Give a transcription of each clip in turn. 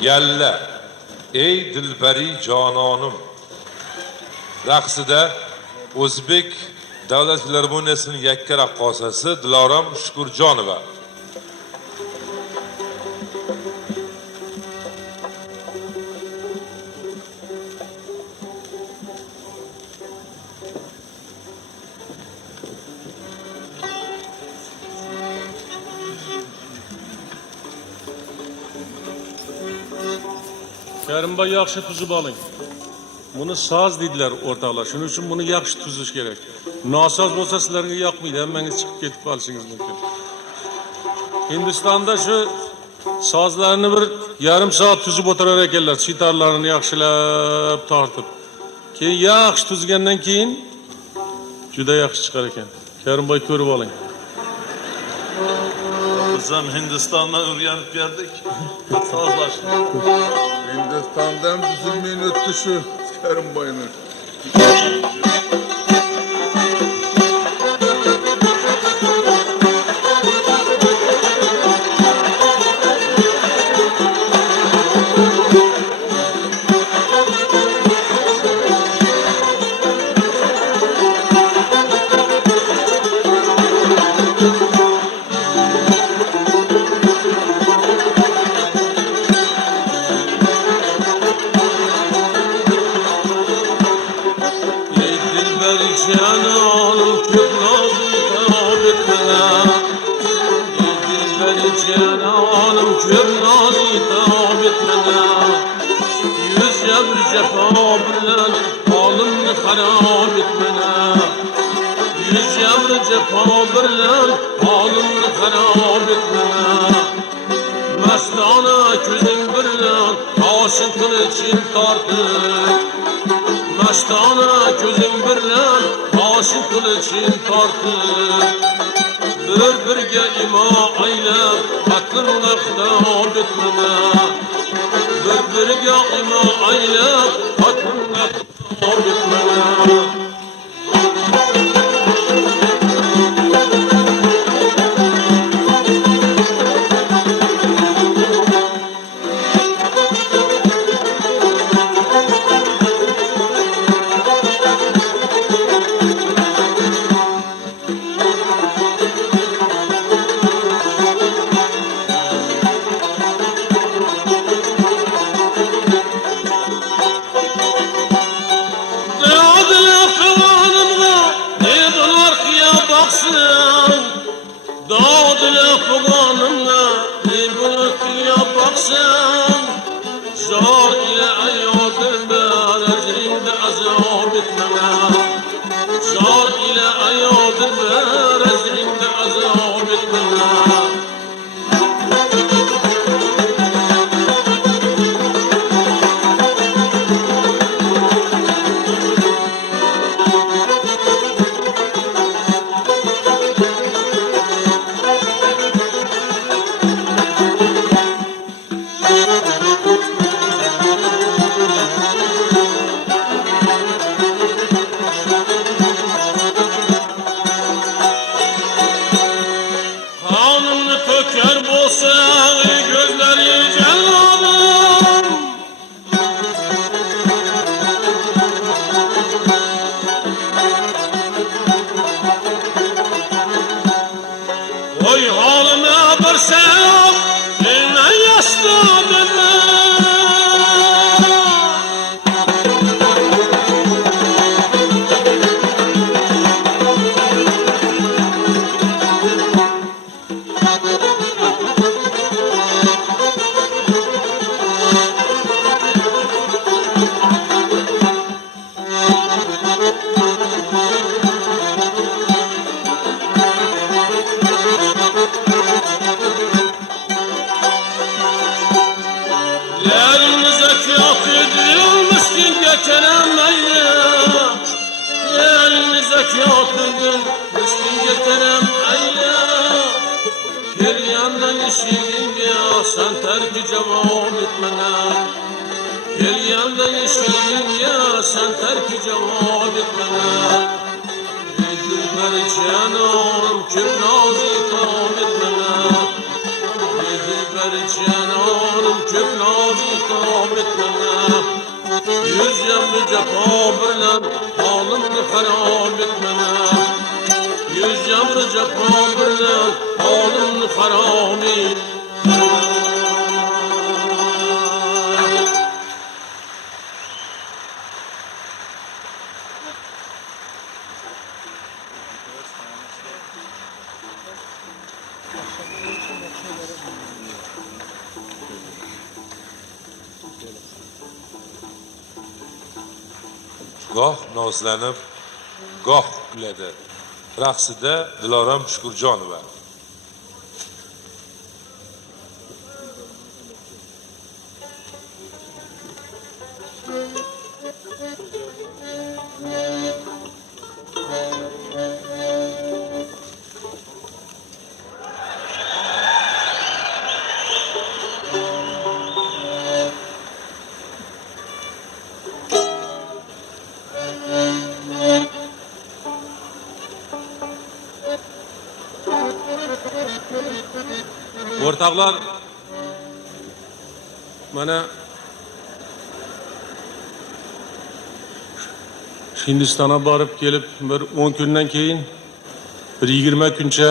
Yalla, ey dilbari jononim. Raqsida O'zbek Davlat filarmoniyasining yakka raqqosasi Dilorom Shukurjonova. Kerimboy yaxshi tuzib oling. Buni soz deydilar o'rtoqlar. Shuning uchun buni yaxshi tuzish kerak. Nosoz bo'lsa sizlarga yoqmaydi, hammangiz chiqib ketib qolishingiz mumkin. Hindistonda shu sozlarni bir yarim soat tuzib o'tirar ekanlar, sitarlarini yaxshilab tortib. Keyin yaxshi tuzgandan keyin juda yaxshi chiqar ekan. Kerimboy ko'rib oling. Biz ham Hindistondan o'rganib keldik. Sozlashni. Hindistan'dan bizimle öttü şu Kerimboy'unu. Mastana ko'zing birlan oshiq qilishing tortib bir-birga imo aylab aklingda xitob etmana bir-birga imo aylab aklingda xitob etmana Yerimize kıyat ediyor miskinge kerem eyle. Yerimize kıyat ediyor miskinge kerem eyle. Gel yandan işinge sen terki cevap etmene. Gel yandan işinge sen terki cevap etmene. Ey dilber canım köp nazi tam etmene. Ey dilber canım köp nazi tam etmene. Yüz yamlı cefa bilen halımni harab etmene. Yüz yamlı cefa bilen halımni harab etmene. goh nozlanib, goh kuladi. Raqsida Dilorom Shukurjonova. O'rtoqlar, mana Hindistonga borib kelib bir 10 kundan keyin bir 20 kuncha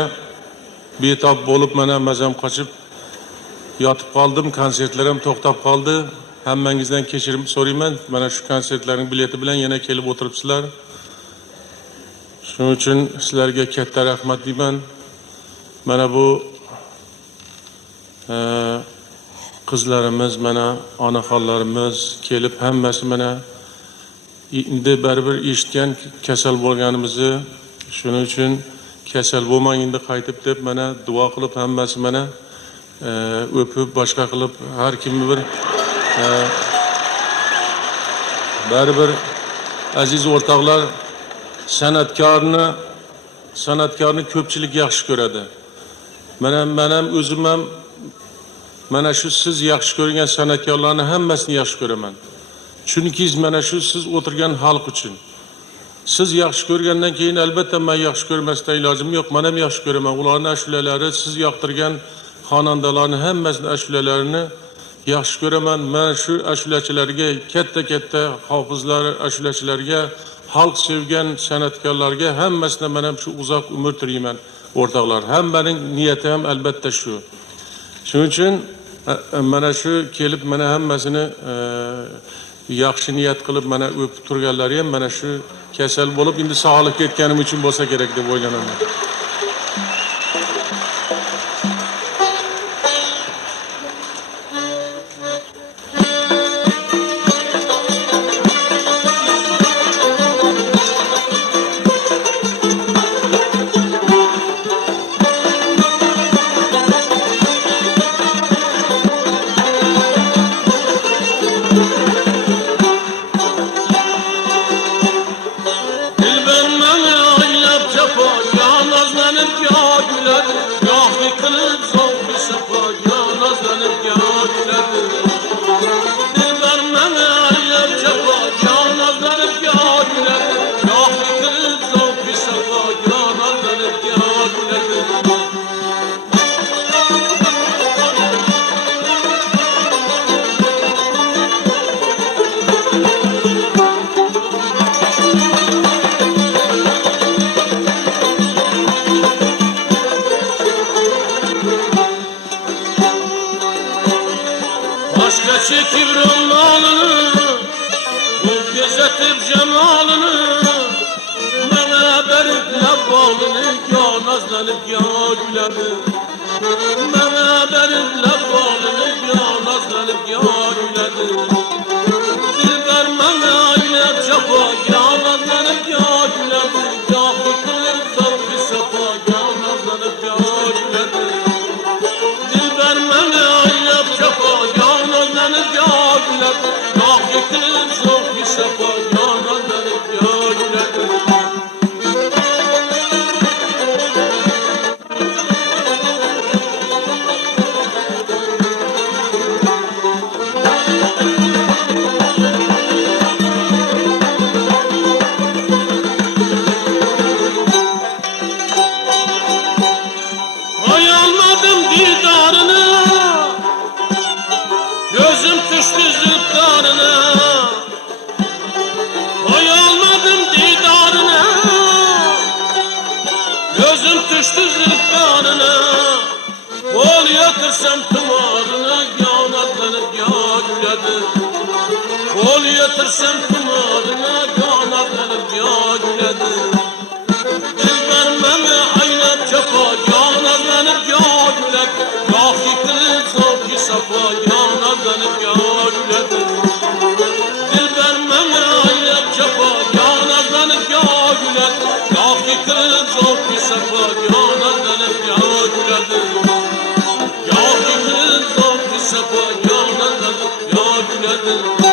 betob bo'lib mana mazam qochib yotib qoldim. Konsertlarim to'xtab qoldi. Hammangizdan kechirim so'rayman. Mana shu konsertlarning bileti bilan yana kelib o'tiribsizlar. Shuning uchun sizlarga katta rahmat deyman. Mana bu qizlarimiz, mana onaxonlarimiz kelib hammasi mana endi baribir eshitgan kasal bo'lganimizni, shuning uchun kasal bo'lmang endi qaytib deb mana duo qilib hammasi mana o'pib boshqa qilib har kimni bir baribir aziz o'rtoqlar, san'atkorni ko'pchilik yaxshi ko'radi. Men ham o'zim ham mana shu siz yaxshi ko'rgan san'atkorlarni hammasini yaxshi ko'raman. Chunki mana shu siz o'tirgan xalq uchun. Siz yaxshi ko'rgandan keyin albatta men yaxshi ko'rmasdan ilojim yo'q. Men ham yaxshi ko'raman. Ularning ashulalari, siz yoqtirgan xonandalarning hammasini ashulalarini yaxshi ko'raman. Men shu ashulachilarga, katta hofizlar, ashulachilarga, xalq sevgan san'atkorlarga hammasini men ham shu uzoq umr tilayman. O'rtoqlar, hammaning niyati ham albatta shu. Shuning uchun mana shu kelib mana hammasini yaxshi niyat qilib mana o'pib turganlari ham mana shu kasal bo'lib endi sog'lib ketganim uchun bo'lsa kerak deb o'ylanaman. Çekip romanını, bu gözetip cemalını, bana berip labbalını, ya nazlanıp ya gülebi. Bana berip labbalını, ya nazlanıp ya gülebi. Dilber bana ile çapa, ya nazlanıp ya gülebi. Ya fıkırıp zarfı sapa, ya nazlanıp ya gülebi. Dilber bana ile çapa, ya nazlanıp ya gülerdi. Gah yıkılıp zor bir sefa ya nazlanıp ya gülerdi. Ay almadım didarını, gözüm düştü zülfkarına. Ay almadım didarını, gözüm düştü zülfkarına. Kol yatırsam tımarına, ya nazlanıp ya gülerdi. Kol yatırsam tımarına, ya nazlanıp ya gülerdi. Dilbermeme aynet cefa, ya nazlanıp ya güler. Gah yıkılıp zor ki safa, ya nazlanıp ya güler. Dilbermeme aynet cefa, ya nazlanıp ya güler. Gah yıkılıp zor ki safa, ya nazlanıp ya güler. Gah yıkılıp zor ki safa, ya nazlanıp ya güler.